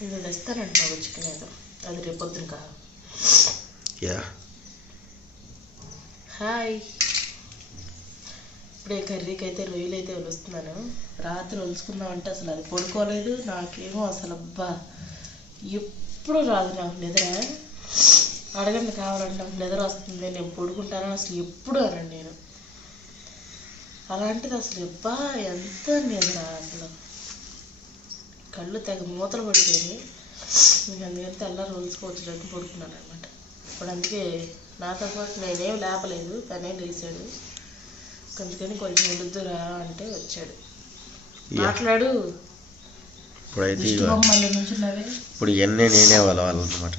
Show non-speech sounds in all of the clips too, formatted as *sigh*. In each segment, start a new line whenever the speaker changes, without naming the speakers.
ఇది తెస్తానంట చికెన్ ఏదో. అది రేపు పొద్దున కాదు.
యా.
హాయ్. ఇప్పుడే కర్రీకి అయితే రొయ్యలు అయితే ఒలుస్తున్నాను. రాత్రి ఒలుచుకుందామంటే అసలు అది పడుకోలేదు. నాకేమో అసలు అబ్బా ఎప్పుడు రాదు నాకు నిద్ర. అడగండి కావాలంటే నాకు నిద్ర వస్తుంది. నేను పడుకుంటాను అసలు ఎప్పుడు అనండి నేను. అలాంటిది అసలు అబ్బా ఎంత నిద్ర అసలు. కళ్ళు తెగ మూతలు పడిపోయినాయి. ఇంక అందుకని తెల్లారి ఒలుచుకోవచ్చు అని పడుకున్నాను అనమాట ఇప్పుడు అందుకే నాతో పాటు నేనేం లేపలేదు తనే లేచాడు. అందుకని కొంచెం వలుద్దురా అంటే వచ్చాడు. మాట్లాడు.
ఇప్పుడైతే ఇప్పుడు ఇవన్నీ నేనే వలవాలన్నమాట.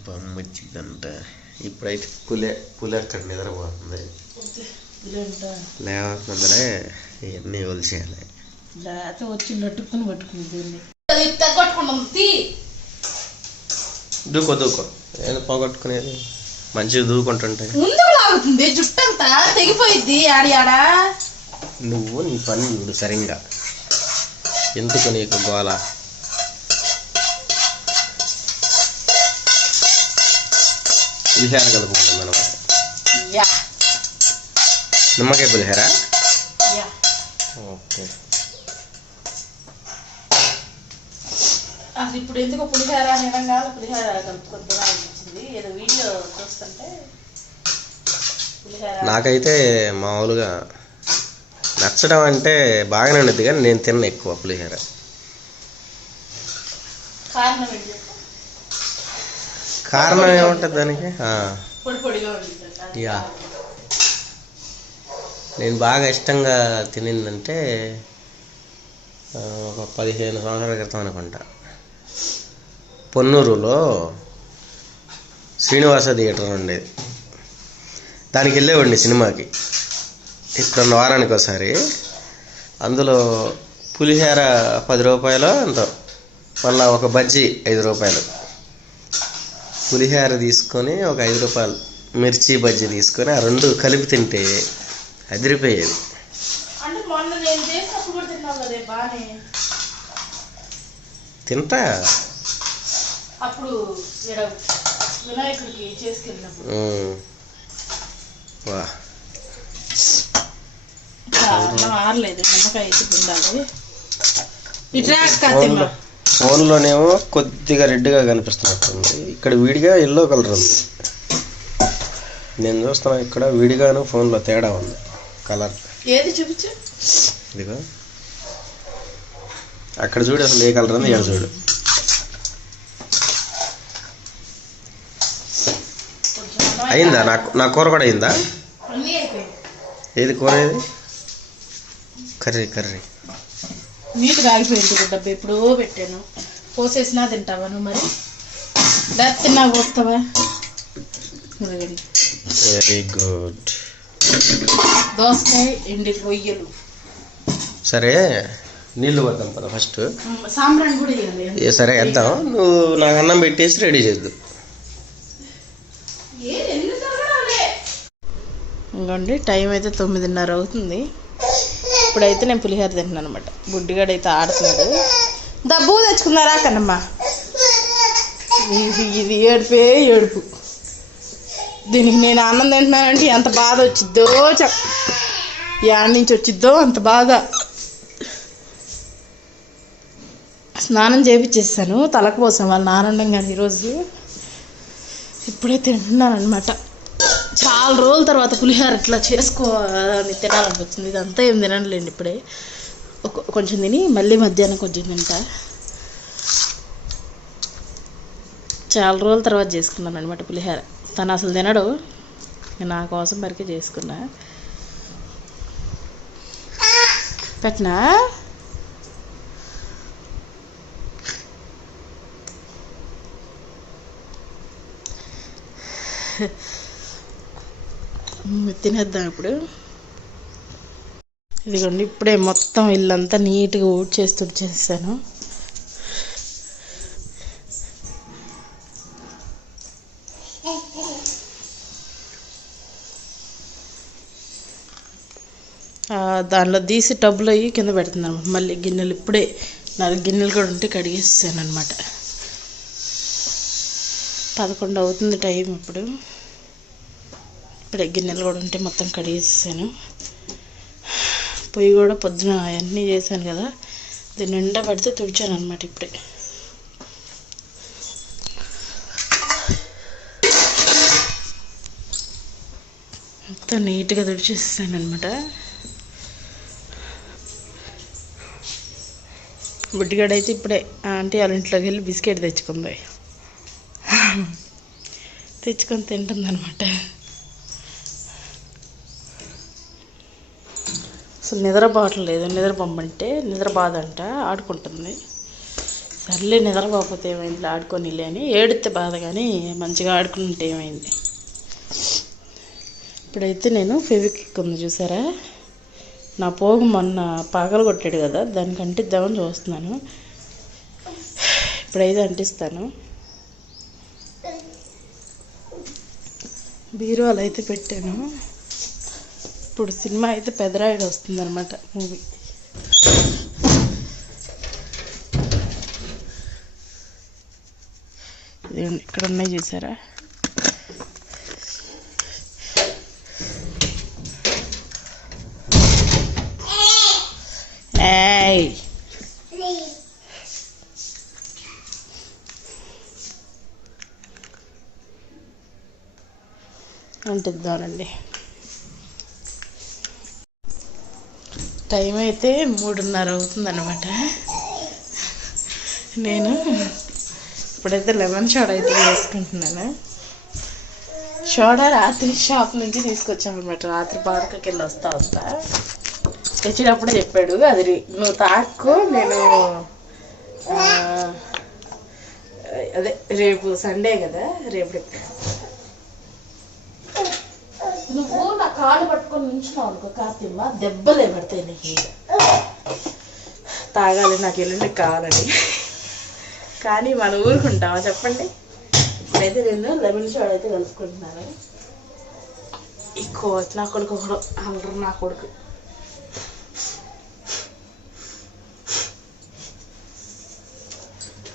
బొమ్మ వచ్చిందంట ఇప్పుడైతే పులి పులి అక్కడ నిద్రపోతుంది.
ఇదంట
ఇవన్నీ
లేకపోతే వచ్చి నట్టుకుని
దూకో దూకో. ఏదో పోగొట్టుకునేది. మంచిగా దూకుంటుంటే.
ముందుకు లాగుతుంది జుట్టు అంతా తెగిపోయిద్ది ఆడి ఆడా.
నువ్వు నీ పని చూడు సరిగ్గా. ఎందుకు నీకు గోల? పులిహార కలుపుకుంటాం మనం.
యా.
నిమ్మకాయ పులిహార? ఓకే.
అసలు ఇప్పుడు ఎందుకో పులిహార నినంగా పులిహార కలుపుకొని తినాలనిపించింది ఏదో వీడియో చూస్తుంటే
నాకైతే మామూలుగా నచ్చడం అంటే బాగానే ఉండదు కానీ నేను తిన్న ఎక్కువ పులిహోర.
కారణం
ఏముంటుంది దానికి? యా. నేను బాగా ఇష్టంగా తినిందంటే ఒక పదిహేను సంవత్సరాల క్రితం అనుకుంటా. పొన్నూరులో శ్రీనివాస థియేటర్ ఉండేది. దానికి వెళ్ళేవాడిని సినిమాకి. ఇప్పుడున్న వారానికి ఒకసారి అందులో పులిహోర పది రూపాయలు ఎంతో మళ్ళా ఒక బజ్జీ ఐదు రూపాయలు. పులిహోర తీసుకొని ఒక ఐదు రూపాయలు మిర్చి బజ్జీ తీసుకొని ఆ రెండు కలిపి తింటే అదిరిపోయేది.
అంటే మొన్న నేను చేసినప్పుడు కూడా తిన్నావు కదే బానే.
తింటా.
అప్పుడు ఈడ వినాయకుడికి చేసుకెళ్ళినప్పుడు.
ఉమ్. వా.
ఇంకా అన్నం ఆరలేదు నిమ్మకాయ అయితే ఉండాలి ఇట్లా అక్క తిన్నా.
ఫోన్లోనేమో కొద్దిగా రెడ్గా కనిపిస్తున్నట్టుంది. ఇక్కడ విడిగా ఎల్లో కలర్ ఉంది. నేను చూస్తున్నా ఇక్కడ విడిగాను ఫోన్లో తేడా ఉంది. కలర్.
ఏది చూపించు?
ఇదిగో. అక్కడ చూడు అసలు ఏ కలర్ ఉంది ఇక్కడ చూడు. అయిందా? నాకు నా కూర కూడా అయిందా? ఏది కూర ఏది? Curry curry.
కాగిపోయింది ఒక డబ్బా ఎప్పుడో పెట్టాను. పోసేసినా తింటావా నువ్వు మరి? లేకపోతే తిన్నా పోస్తావా.
వెరీ గుడ్
దోసకాయ ఎండి రొయ్యలు.
సరే నీళ్ళు పడదాం పద ఫస్ట్.
కూడా
ఏ సరే వేద్దాం. నువ్వు నాకు అన్నం పెట్టేసి రెడీ చేద్దు.
ఇంకోండి టైం అయితే తొమ్మిదిన్నర అవుతుంది. ఇప్పుడైతే నేను పులిహోర తింటున్నాను అనమాట బుడ్డిగాడు అయితే ఆడుతున్నాడు డబ్బు తెచ్చుకున్నారా కన్నమ్మ? ఇది ఇది ఏడుపే ఏడుపు. దీనికి నేను అన్నం తింటున్నానంటే ఎంత బాధ వచ్చిద్దో చెప్. యాడ్ నుంచి వచ్చిద్దో అంత బాధ. స్నానం చేపించేసాను తలకు పోసాం వాళ్ళ నానండం కానీ ఈరోజు ఇప్పుడే తింటున్నాను అనమాట చాలా రోజుల తర్వాత పులిహోర ఇట్లా చేసుకోవాలని తినాలనిపించింది. ఇదంతా ఏం తినలేండి ఇప్పుడే. ఒక కొంచెం తిని మళ్ళీ మధ్యాహ్నం కొంచెం తింటా. చాలా రోజుల తర్వాత చేసుకున్నాను అనమాట పులిహోర. తను అసలు తినడు. నా కోసం వరకే చేసుకున్నా. పెట్టనా? తినేద్దాం ఇప్పుడు. ఇదిగోండి ఇప్పుడే మొత్తం ఇల్లంతా నీట్గా ఊడ్చేసి తుడిచేసాను దానిలో తీసి టబ్బులు అయ్యి కింద పెడుతున్నాను. మళ్ళీ గిన్నెలు ఇప్పుడే నాలుగు గిన్నెలు కూడా ఉంటే కడిగేసాను అనమాట పదకొండు అవుతుంది టైం ఇప్పుడు. ఇప్పుడే గిన్నెలు కూడా ఉంటే మొత్తం కడిగేసాను పొయ్యి కూడా పొద్దున అవన్నీ చేశాను కదా. దీని నిండా పెడితే తుడిచాను అనమాట ఇప్పుడే. మొత్తం నీట్గా తుడిచేసాను అనమాట బుడ్డిగాడైతే ఇప్పుడే ఆంటీ వాళ్ళ ఇంట్లోకి వెళ్ళి బిస్కెట్ తెచ్చుకుంది తెచ్చుకొని తింటుంది అనమాట అసలు నిద్ర బాధ అంట. ఆడుకుంటుంది. సర్లే నిద్రపోకపోతే ఏమైంది? ఆడుకొని అని ఏడితే బాధ కానీ మంచిగా ఆడుకుంటే ఏమైంది? ఇప్పుడైతే నేను ఫెవిక్విక్ ఉంది చూసారా? నా పోగు మొన్న పగలు కొట్టాడు కదా దానికి అంటిద్దామని చూస్తున్నాను. ఇప్పుడైతే అంటిస్తాను. బీరువాలు అయితే పెట్టాను. ఇప్పుడు సినిమా అయితే పెదరాయుడు వస్తుందన్నమాట మూవీ. ఇక్కడ ఉన్నాయి చూసారా? అంటిద్దామండి టైం అయితే మూడున్నర అవుతుందన్నమాట. నేను ఇప్పుడైతే లెమన్ షోడా అయితే వేసుకుంటున్నాను షోడా రాత్రి షాప్ నుంచి తీసుకొచ్చాను అనమాట రాత్రి పార్కుకి వెళ్ళి వస్తా వస్తా. తెచ్చినప్పుడు చెప్పాడు అది నువ్వు తాకు నేను అదే రేపు సండే కదా రేపు చెప్తా. నువ్వు నా కాళ్ళు పట్టుకొని నుంచున్నావు అనుకో కార్తీమ్మ దెబ్బలే పడతాయి నీకు. తాగాలి నాకు ఎల్లుండి కావాలని. కానీ మనం ఊరుకుంటామా? చెప్పండి. ఇప్పుడైతే నేను లెమన్ షాడ్ అయితే కలుపుకుంటున్నాను ఎక్కువ నా కొడుకు ఒకడు అందరూ నా కొడుకు.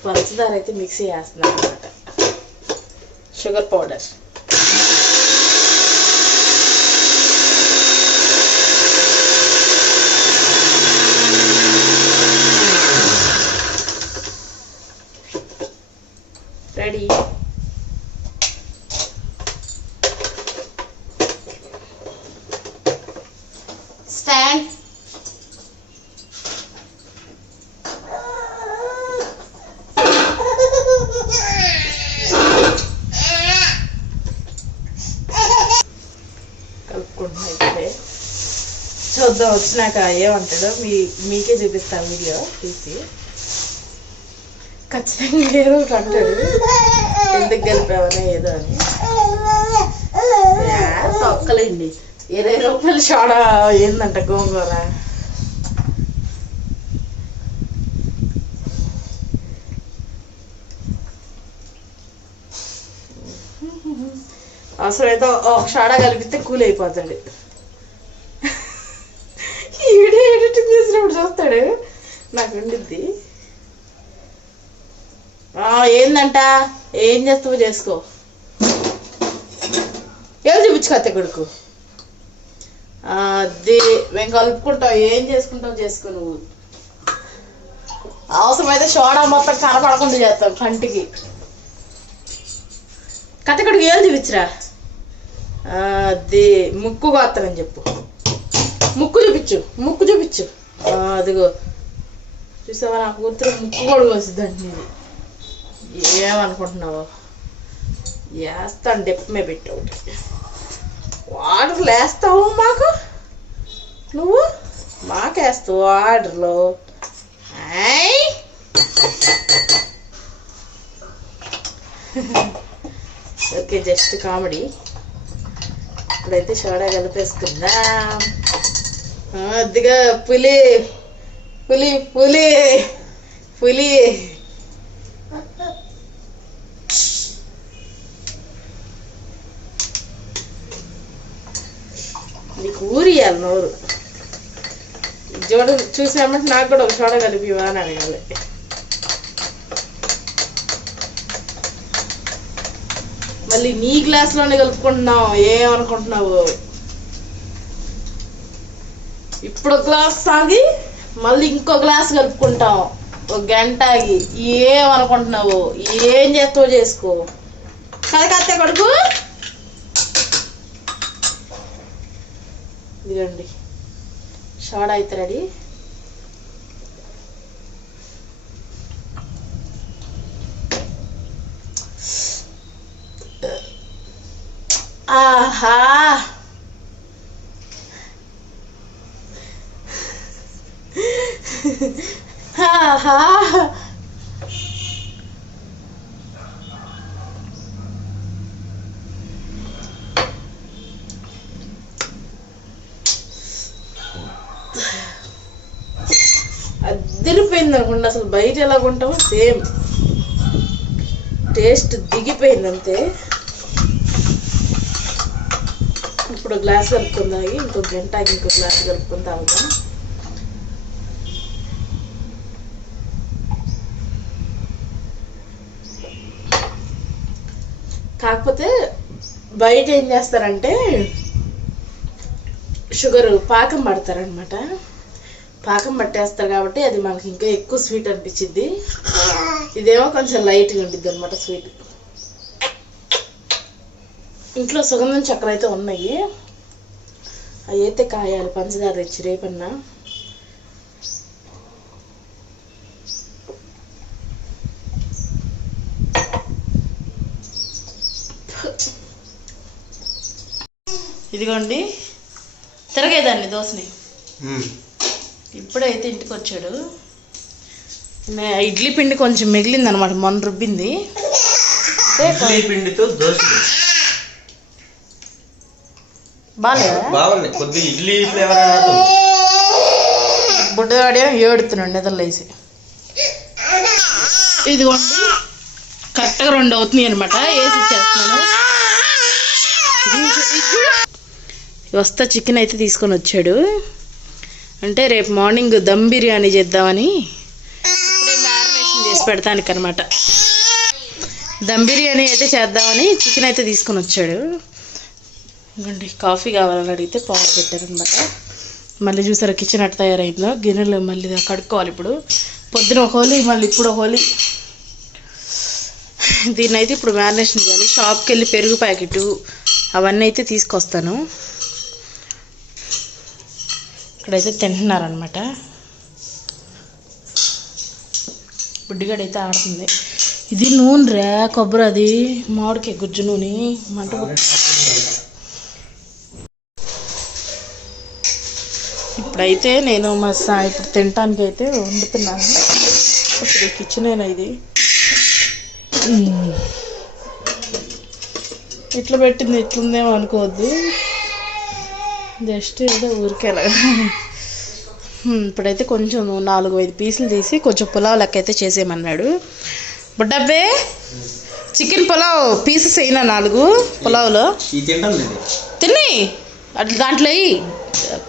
పంచదార అయితే మిక్సీ వేస్తున్నాను అనమాట షుగర్ పౌడర్ రెడీ ఇప్పుడే చూద్దాం వచ్చినాక ఏమంటాడో మీ మీకే చూపిస్తాను వీడియో తీసి ఖచ్చితంగా ఏదో అంటాడు. ఎందుకు గెలిపావనే ఏదో అని. తొక్కలేండి. ఇరవై రూపాయలు షోడా ఏందంట గోంగూర? అవసరమైతే ఒక షోడా కలిపితే కూల్ అయిపోతాడు ఈ వీడియో ఎడిటింగ్ చేసినప్పుడు చూస్తాడు. నాకు ఉండిద్ది. ఆ, ఏందంట? ఏం చేస్తావు చేసుకో. ఏది చూపించు కొడుకు? అది మేము కలుపుకుంటాం. ఏం చేసుకుంటావు చేసుకో నువ్వు. అవసరమైతే సోడా మొత్తం కనపడకుండా చేస్తాం కంటికి. కత్త కొడుకు ఏం చూపించరా? అది ముక్కు కోస్తానని చెప్పు. ముక్కు చూపించు ముక్కు చూపించు. అదిగో. చూసావా నా కూతురు ముక్కు కూడా కోసిద్దండి నీది. ఏమనుకుంటున్నావు? వేస్తాను డెప్పమే పెట్టి ఒకటి. ఆర్డర్లు వేస్తావు మాకు? నువ్వు? మాకేస్తావు ఆర్డర్లు ఓకే జస్ట్ కామెడీ. ఇప్పుడైతే సోడా కలిపేసుకుందాం. అద్దిగా అదిగా పులి. పులి పులి. పులి. కూడా చూసామంటే నాకు కూడా ఒక చోట కలిపివా అని అడగాలి మళ్ళీ నీ గ్లాస్లోనే కలుపుకుంటున్నావు ఏమనుకుంటున్నావు ఇప్పుడు ఒక గ్లాస్ తాగి మళ్ళీ ఇంకో గ్లాస్ కలుపుకుంటాం ఒక గంట ఆగి ఏమనుకుంటున్నావు ఏం చేస్తావు చేసుకో కదా కొడుకు ఇదిగండి షాడ్ అయితే రెడీ. ఆహా. ఆహా. దిగిపోయింది అనుకోండి అసలు బయట ఎలా కొంటామో సేమ్. టేస్ట్ దిగిపోయింది అంతే. ఇప్పుడు గ్లాస్ కలుపుకుందాగి ఇంకో గంట ఇంకో గ్లాస్ కలుపుకొని తాగుతాం కాకపోతే బయట ఏం చేస్తారంటే షుగర్ పాకం పడతారనమాట పాకం పట్టేస్తారు కాబట్టి అది మనకి ఇంకా ఎక్కువ స్వీట్ అనిపించింది. ఇదేమో కొంచెం లైట్గా ఉంటుంది అనమాట స్వీట్ ఇంట్లో సుగంధం చక్కెర అయితే ఉన్నాయి. అవి అయితే కాయాలి పంచదార తెచ్చి రేపన్నా. ఇదిగోండి. తిరగేదాన్ని దోశని. ఇప్పుడైతే ఇంటికి వచ్చాడు ఇడ్లీ పిండి కొంచెం మిగిలింది అనమాట మొన్న రుబ్బింది.
పిండితో దోశ.
బాగాలేదా
కొద్దిగా ఇడ్లీ ఫ్లేవర్
బుడ్డవాడే ఏడుతున్నాడు నిద్రలేసి ఇదిగోండి కరెక్ట్గా రెండు అవుతున్నాయి అనమాట వేసి ఇచ్చేస్తున్నాను. వస్తా చికెన్ అయితే తీసుకొని వచ్చాడు. అంటే రేపు మార్నింగ్ దమ్ బిర్యానీ చేద్దామని ఇప్పుడే మ్యారినేషన్ చేసి పెడతానికి అనమాట దమ్ బిర్యానీ అయితే చేద్దామని చికెన్ అయితే తీసుకొని వచ్చాడు. ఇదిగోండి కాఫీ కావాలని అడిగితే పవర్ పెట్టారనమాట. మళ్ళీ చూసారా కిచెన్ అట్ట తయారైందో? గిన్నెలు మళ్ళీ కడుక్కోవాలి ఇప్పుడు. పొద్దున ఒక హోలీ మళ్ళీ ఇప్పుడు హోలీ. దీన్ని అయితే ఇప్పుడు మ్యారినేషన్ చేయాలి. షాప్కి వెళ్ళి పెరుగు ప్యాకెట్ అవన్నీ అయితే తీసుకొస్తాను. ఇక్కడైతే తింటున్నారనమాట బుడ్డిగాడైతే ఆడుతుంది. ఇది నూనె రే కొబ్బరి అది మామిడికాయ గుజ్జు నూనె మంట ఇప్పుడైతే నేను మా సా ఇప్పుడు తినటానికి అయితే వండుతున్నాను కిచెన్ కిచెనేనా ఇది? ఇట్లా పెట్టింది ఇట్లుందేమో అనుకోవద్దు. జస్ట్ ఏదో ఊరికేలా ఇప్పుడైతే కొంచెం నాలుగు ఐదు పీసులు తీసి కొంచెం పులావ్ లెక్క అయితే చేసేయమన్నాడు. బుడ్డబ్బే చికెన్ పులావ్ పీసెస్ అయినా నాలుగు పులావ్లో. తిని అట్లా దాంట్లో వేయి.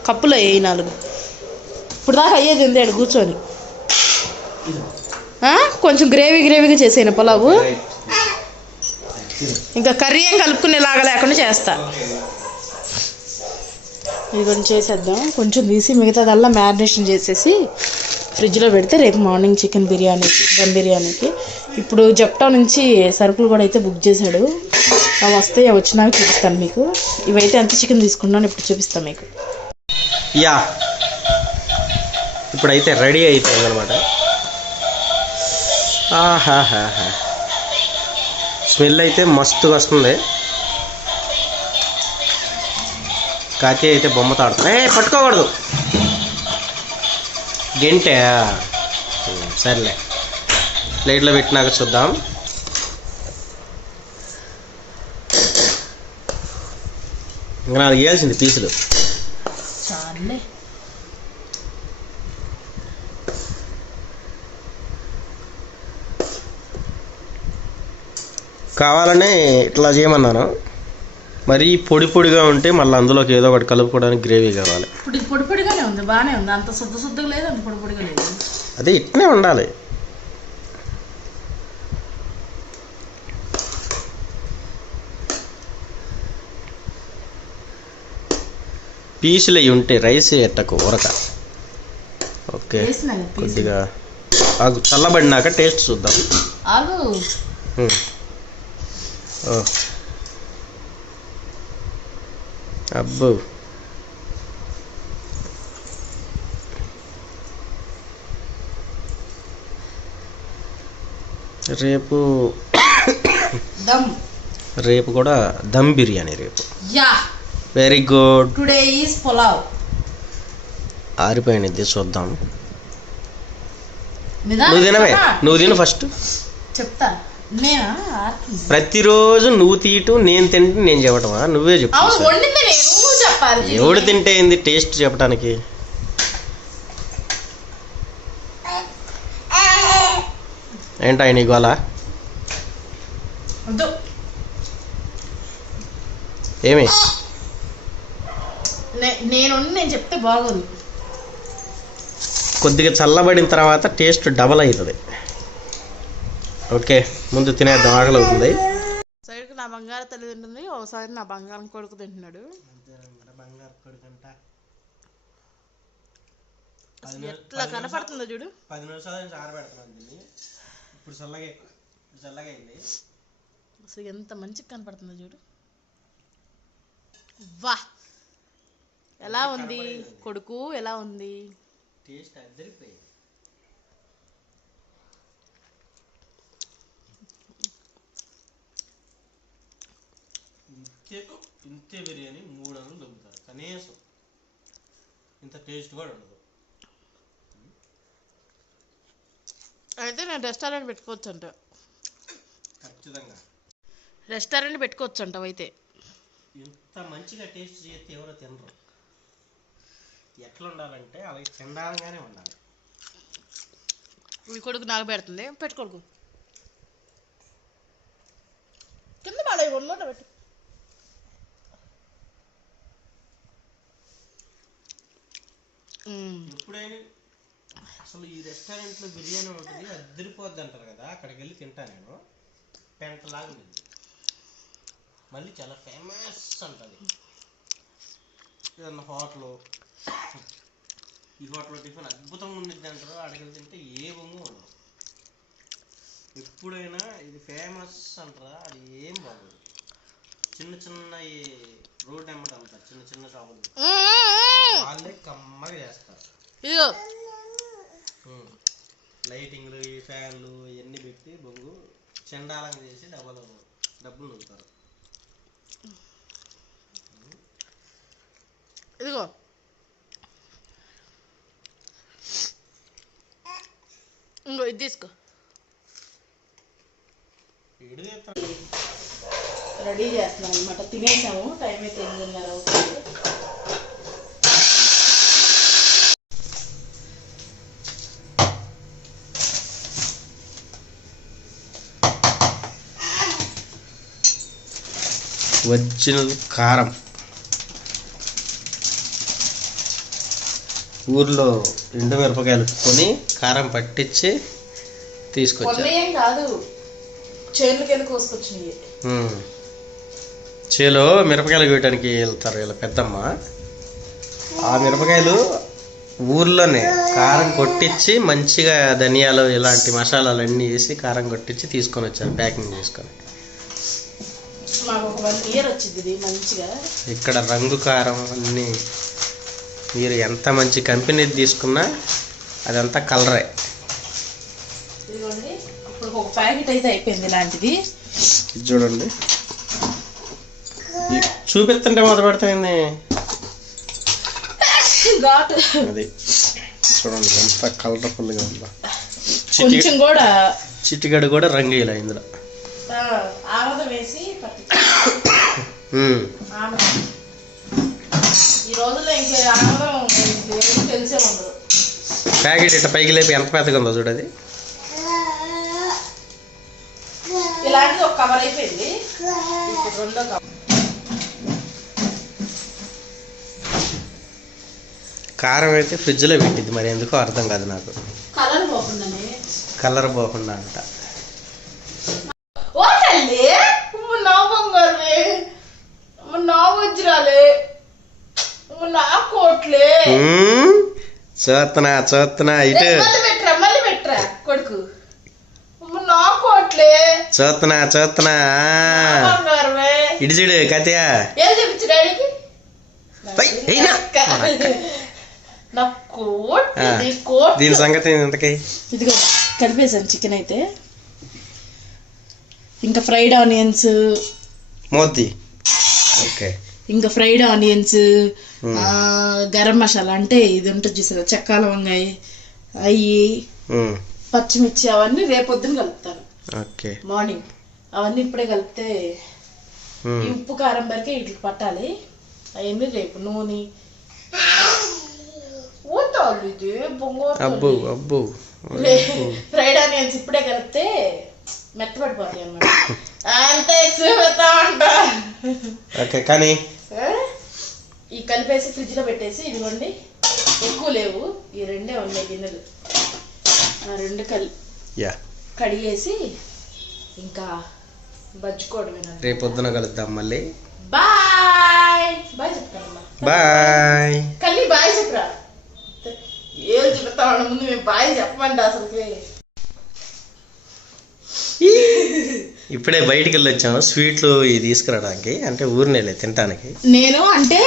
కప్పులో వేయి నాలుగు. ఇప్పుడు దాకా అయ్యేది తిందాడు కూర్చొని? కొంచెం గ్రేవీ గ్రేవీగా చేసేయను పులావు? ఇంకా కర్రీ ఏం కలుపుకునేలాగా లేకుండా చేస్తా. ఇది కొంచెం చేసేద్దాం. కొంచెం తీసి మిగతాదల్లా మ్యారినేషన్ చేసేసి ఫ్రిడ్జ్లో పెడితే రేపు మార్నింగ్ చికెన్ బిర్యానీకి దమ్ బిర్యానీకి. ఇప్పుడు జప్టా నుంచి సరుకులు కూడా అయితే బుక్ చేశాడు. అవి వస్తే వచ్చినాక చూపిస్తాను మీకు. ఇవైతే ఎంత చికెన్ తీసుకున్నాను ఇప్పుడు చూపిస్తాను మీకు.
యా. ఇప్పుడైతే రెడీ అయిపోయింది అనమాట ఆహాహాహా. స్మెల్ అయితే మస్తుగా వస్తుంది. కాకి అయితే బొమ్మ తాడుతుంది. ఏ పట్టుకోకూడదు. గెంటే సర్లే. ప్లేట్లో పెట్టినాక చూద్దాం. ఇంకా నాలుగు వేయాల్సింది పీసులు. కావాలనే ఇట్లా చేయమన్నాను. మరీ పొడి పొడిగా ఉంటే మళ్ళీ అందులోకి ఏదో ఒకటి కలుపుకోవడానికి గ్రేవీ కావాలి.
ఇప్పుడు ఇది పొడి పొడిగానే ఉంది బాగానే ఉంది. అంత శుద్ధ శుద్ధగా లేదు అంత పొడి పొడిగా లేదు.
అదే ఇట్నే ఉండాలి. పీసులు అవి ఉంటే రైస్ ఎట్టకు ఉరక. ఓకే. కొద్దిగా ఆగు చల్లబడినాక టేస్ట్ చూద్దాం.
ఆగు
ఉమ్. ఓ. అబ్బో. రేపు
దమ్.
రేపు కూడా దమ్ బిర్యానీ రేపు.
Yeah.
Very good
today is pulao
ఆరిపోయినది చూద్దాం.
నిదానం
నువ్వు తినవే. నువ్వు తిను ఫస్ట్
చెప్తా.
ప్రతిరోజు నువ్వు తీయటం నేను తింటే నేను చెప్పటమా? నువ్వే చెప్పు ఎవడు తింటే ఏంది టేస్ట్ చెప్పడానికి ఏంటా నీ గోల. ఏమి?
నేను నేను చెప్తే బాగోదు.
కొద్దిగా చల్లబడిన తర్వాత టేస్ట్ డబల్ అవుతుంది. ఓకే ముందు తినేద్దాం ఆకలి అవుతుంది.
సైడ్కి నా బంగారు తల్లి తింటుంది ఒకసారి నా బంగారం కొడుకు తింటున్నాడు. ఎట్లా కనపడుతుందో చూడు.
పది నిమిషాల నుంచి ఆరబెడుతున్నాను దీన్ని ఇప్పుడు చల్లగా ఇప్పుడు చల్లగా అయింది.
అసలు ఎంత మంచిగా కనపడుతుందో చూడు. వా! ఎలా ఉంది కొడుకు? ఎలా ఉంది?
టేస్ట్ అద్దరిపోయింది ఇంతే ఇంతే బిర్యానీ మూడు వందలు దొబ్బుతారు కనీసం ఇంత టేస్ట్ కూడా ఉండదు.
అయితే నేను రెస్టారెంట్ పెట్టుకోవచ్చు అంట
ఖచ్చితంగా.
రెస్టారెంట్ పెట్టుకోవచ్చు అంటావు అయితే.
ఇంత మంచిగా టేస్ట్ చేస్తే ఎవరో తినరు. ఎట్లా ఉండాలంటే అలాగే తినడాలుగానే ఉండాలి.
ఈ కొడుకు నాకు పెడుతుంది పెట్టుకోడుకు కింద పడే ఉన్నోట పెట్టు.
ఎప్పుడైనా అసలు ఈ రెస్టారెంట్లో బిర్యానీ ఉంటుంది అద్దరిపోద్ది అంటారు కదా అక్కడికి వెళ్ళి తింటా నేను. పెంటలాగా ఉంది. మళ్ళీ చాలా ఫేమస్ అంటది. ఏదన్నా హోటల్? ఈ హోటల్ టిఫిన్ అద్భుతంగా ఉండిద్ది అంటారు. అక్కడికి వెళ్ళి తింటే ఏ బొంగు ఉండదు. ఎప్పుడైనా ఇది ఫేమస్ అంటారా? అది ఏం బాగోదు. చిన్న చిన్న ఈ రోడ్ ఎమ్మట అమ్ముతారు చిన్న చిన్న షాపులు. వాళ్ళే కమ్మగా చేస్తారు.
ఇదిగో.
లైటింగ్లు ఈ ఫ్యాన్లు ఇవన్నీ పెట్టి బొంగు చండాలంగా చేసి డబ్బులు డబ్బులు నొక్కుతారు.
ఇదిగో. ఇంకో ఇది తీసుకో. రెడీ చేస్తున్నాం అనమాట తినేసాము. టైం అయితే ఎనిమిదిన్నర అవుతుంది.
వచ్చినది కారం. ఊర్లో ఎండు మిరపకాయలు కొని కారం పట్టించి తీసుకొచ్చారు.
కొన్నయేం కాదు. చేనులకి వెళ్ళి కోసుకొచ్చినాయి.
చేలో మిరపకాయలు కోయటానికి వెళ్తారు వీళ్ళ పెద్దమ్మ. ఆ మిరపకాయలు ఊర్లోనే కారం కొట్టించి మంచిగా ధనియాలు ఇలాంటి మసాలాలు అన్నీ వేసి కారం కొట్టించి తీసుకొని వచ్చారు ప్యాకింగ్ చేసుకొని.
మాకు ఒక వన్ ఇయర్ వచ్చింది ఇది మంచిగా.
ఇక్కడ రంగు కారం అన్నీ మీరు ఎంత మంచి కంపెనీ తీసుకున్నా అదంతా కలరే.
ఇప్పుడు ఒక ప్యాకెట్ అయితే అయిపోయింది ఇలాంటిది.
ఇది చూడండి. చూపిస్తుంటే మొదలు పెడతాయింది
ఘాటు
అది. చూడండి ఎంత కలర్ఫుల్గా ఉందో. చిట్టి
కొంచెం కూడా.
చిట్టిగడు కూడా రంగు ఇలా ఇందులో.
ఆ, ఆముదం వేసి పట్టి
ఉమ్.
ఆముదం. ఈ రోజుల్లో ఇంకే ఆముదం ఎవరికి తెలిసే ఉండదు.
ప్యాకెట్ ఇట్ట పైకి లేపి ఎంత పెద్దగా ఉందో చూడది
ఇలాంటిది ఒక కవర్ అయిపోయింది. రెండో కవర్.
కారం అయితే ఫ్రిడ్జ్లో పెట్టింది మరి ఎందుకో అర్థం కాదు నాకు.
కలర్ పోకుండానే
కలర్ పోకుండా అంట.
ఓ తల్లి! అమ్మ నా వజ్రాలే. కోట్లే.
చూస్తున్నా చూస్తున్నా ఇటు.
కొడుకు? నా కోట్లే.
చూస్తున్నా చూస్తున్నా. ఇటు చూడు
ఏం చూపించు
దీని సంగతి ఇంతకీ.
ఇదిగో కలిపేసాను చికెన్ అయితే. ఇంకా ఫ్రైడ్ ఆనియన్స్
మోద్ది. ఓకే.
ఇంకా ఫ్రైడ్ ఆనియన్స్. గరం మసాలా అంటే ఇది ఉంటుంది చూసారా? చెక్క లవంగాయ
మ్మ్.
పచ్చిమిర్చి అవన్నీ రేపొద్దున కలుపుతాను.
ఓకే.
మార్నింగ్ అవన్నీ ఇప్పుడే కలిపితే ఉప్పు కారం వరకే ఇట్లా పట్టాలి. అవన్నీ రేపు నూనె. ఊతాలు ఇది బొంగోతాలు.
అబ్బు అబ్బు.
ఫ్రైడ్ ఆనియన్స్ ఇప్పుడే కలిపితే మెత్తపడిపోతాయి అన్నమాట. అంతే చూపుతా ఉంటా.
ఓకే కానీ?
ఈ కలిపేసి ఫ్రిడ్జ్లో పెట్టేసి ఇదిగోండి ఎక్కువ లేవు. ఈ రెండే ఉన్నాయి గిన్నెలు. ఆ రెండు కలి
యా.
కడిగేసి ఇంకా బజ్జుకోవడమేనా?
రేపు పొద్దున కలుద్దాం మళ్ళీ.
బాయ్! బాయ్ చెప్తానమ్మా.
బాయ్.
కల్లి బాయ్ చెప్పురా. ఏం చెప్తా ముందు మేము బాయ్ చెప్పమండి అసలుకి.
ఇప్పుడే బయటికి వెళ్ళి వచ్చాము స్వీట్లు ఇవి తీసుకురావడానికి అంటే ఊరిని వెళ్ళి తినడానికి
నేను అంటే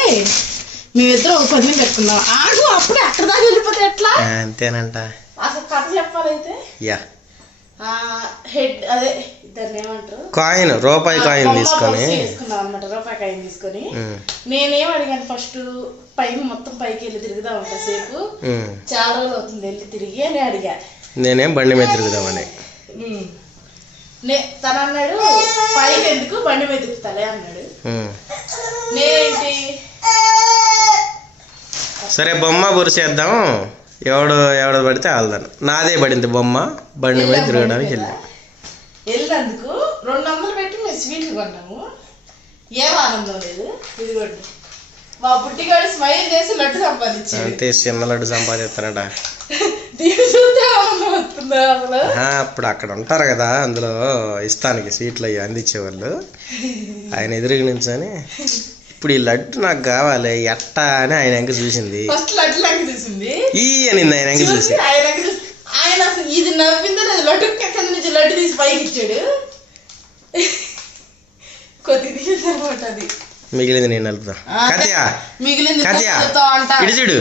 మేమిద్దరం ఒక పని పెట్టుకున్నాం. ఆగు అప్పుడే అక్కడ దాకా వెళ్ళిపోతే ఎట్లా?
అంతేనంట.
అసలు కథ చెప్పాలైతే
యా.
హెడ్ అదే దాన్ని ఏమంటారు?
కాయిన్ రూపాయి కాయిన్ తీసుకొని.
తీసుకున్నాం రూపాయి కాయిన్ తీసుకొని. నేనేం అడిగాను ఫస్ట్ పైన మొత్తం పైకి వెళ్ళి తిరుగుదాం అంట సేపు. చాలా రోజులు అవుతుంది వెళ్ళి తిరిగి అని అడిగా.
నేనేం బండి మీద తిరుగుదామని.
నే తను అన్నాడు పైకి ఎందుకు బండి మీద తిప్పుతాలే అన్నాడు. నేనేంటి?
సరే బొమ్మ బురిసేద్దాం ఎవడు ఎవడు పడితే వెళ్దాను నాదే పడింది బొమ్మ బండి మీద తిరగడానికి వెళ్ళి.
వెళ్ళినందుకు రెండు వందలు పెట్టి మేము స్వీట్లు కొన్నాము. ఏం ఆనందం లేదు. ఇదిగోండి. మా బుట్టిగాడు స్మైల్ చేసి లడ్డు సంపాదించాడు
అంతే చిన్న లడ్డు సంపాదిస్తానట *laughs*
దీన్ని చూస్తే ఆనందం వస్తుందా అసలు?
అప్పుడు అక్కడ ఉంటారు కదా అందులో ఇస్తానికి సీట్లు అవి అందించేవాళ్ళు. ఆయన ఎదురుగా నించొని ఇప్పుడు ఈ లడ్డు నాకు కావాలి ఎట్టా అని ఆయన ఎంక చూసింది.
ఫస్ట్ లడ్డు లాగా చూసింది.
ఈ అనింది ఆయన ఎంక చూసి-
ఆయన అసలు ఇది నవ్విందో లేదు లడ్డు కింద నుంచి లడ్డు తీసి పైకి ఇచ్చాడు కొద్దిగా తీసి అనమాట అది.
మిగిలింది నేను కత్యా
మిగిలింది
కత్యా ఇటు చూడు.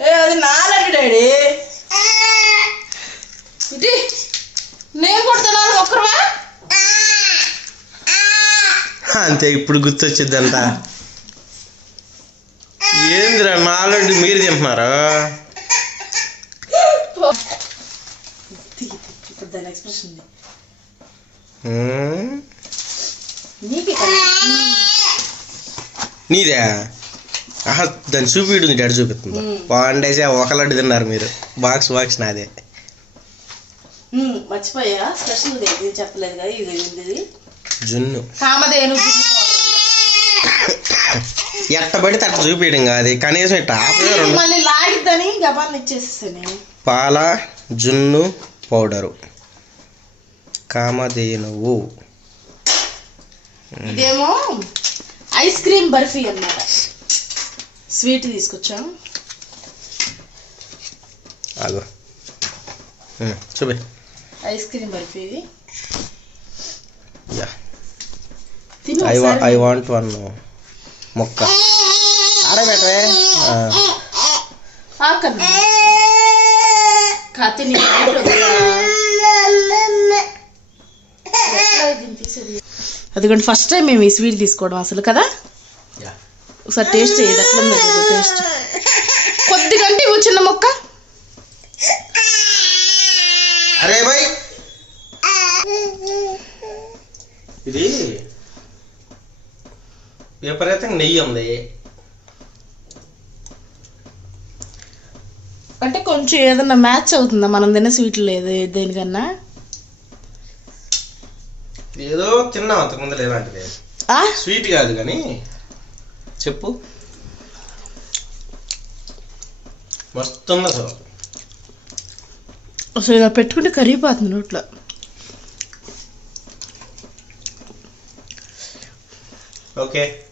ఏ, అది నా లడ్డు డాడీ. ఇది నేను కొడుతున్నాను ఒక్కరువా?
అంతే ఇప్పుడు గుర్తొచ్చింది అంతా ఏందిరా నా లడ్డు మీరు తింటున్నారు?
దాని ఎక్స్ప్రెషన్
నీదే ఆహా దాన్ని చూపిడు డెడ్ చూపిస్తుంది. వండేసి ఒక లడ్డు తిన్నారు మీరు. బాక్స్ బాక్స్ నాదే.
మర్చిపోయా స్పెషల్ ఇది చెప్పలేదు కదా ఇది ఇది
జున్ను.
కామధేను
ఎట్ట పడితే అట్ట చూపించడం కాదు. కనీసం ఇట్ట
మళ్ళీ లాగిద్దని గబాన్ని ఇచ్చేసేసాను.
పాల జున్ను పౌడరు. కామధేనువు.
ఇదేమో ఐస్ క్రీమ్ బర్ఫీ అన్నమాట. స్వీట్ తీసుకొచ్చాం?
ఆగు ఉమ్, చూపి.
ఐస్ క్రీమ్ బర్ఫీ ఇది.
ఐ. ఐ వాంట్ వన్ మొక్క. ఆడబెట్టవే ఆ,
ఆకన్నా కాతే నీకు బయట వద్దురా. ఎట్లా దీన్ని తీసేది అదిగోండి ఫస్ట్ టైం మేము ఈ స్వీట్ తీసుకోవడం అసలు కదా. ఒకసారి టేస్ట్ చేయదు టేస్ట్ కొద్దిగా అంటే చిన్న మొక్క.
అరే బై. ఇది విపరీతంగా నెయ్యి ఉంది.
అంటే కొంచెం ఏదన్నా మ్యాచ్ అవుతుందా? మనం తిన్న స్వీట్ లేదు దేనికన్నా?
ఏదో తిన్నాం అంతకుముందు ఇలాంటిది
ఆ?
స్వీట్ కాదు కానీ. చెప్పు. మస్తు ఉంది అసలు
అసలు ఇలా పెట్టుకుంటే కరిగిపోతుంది నోట్లో.
ఓకే.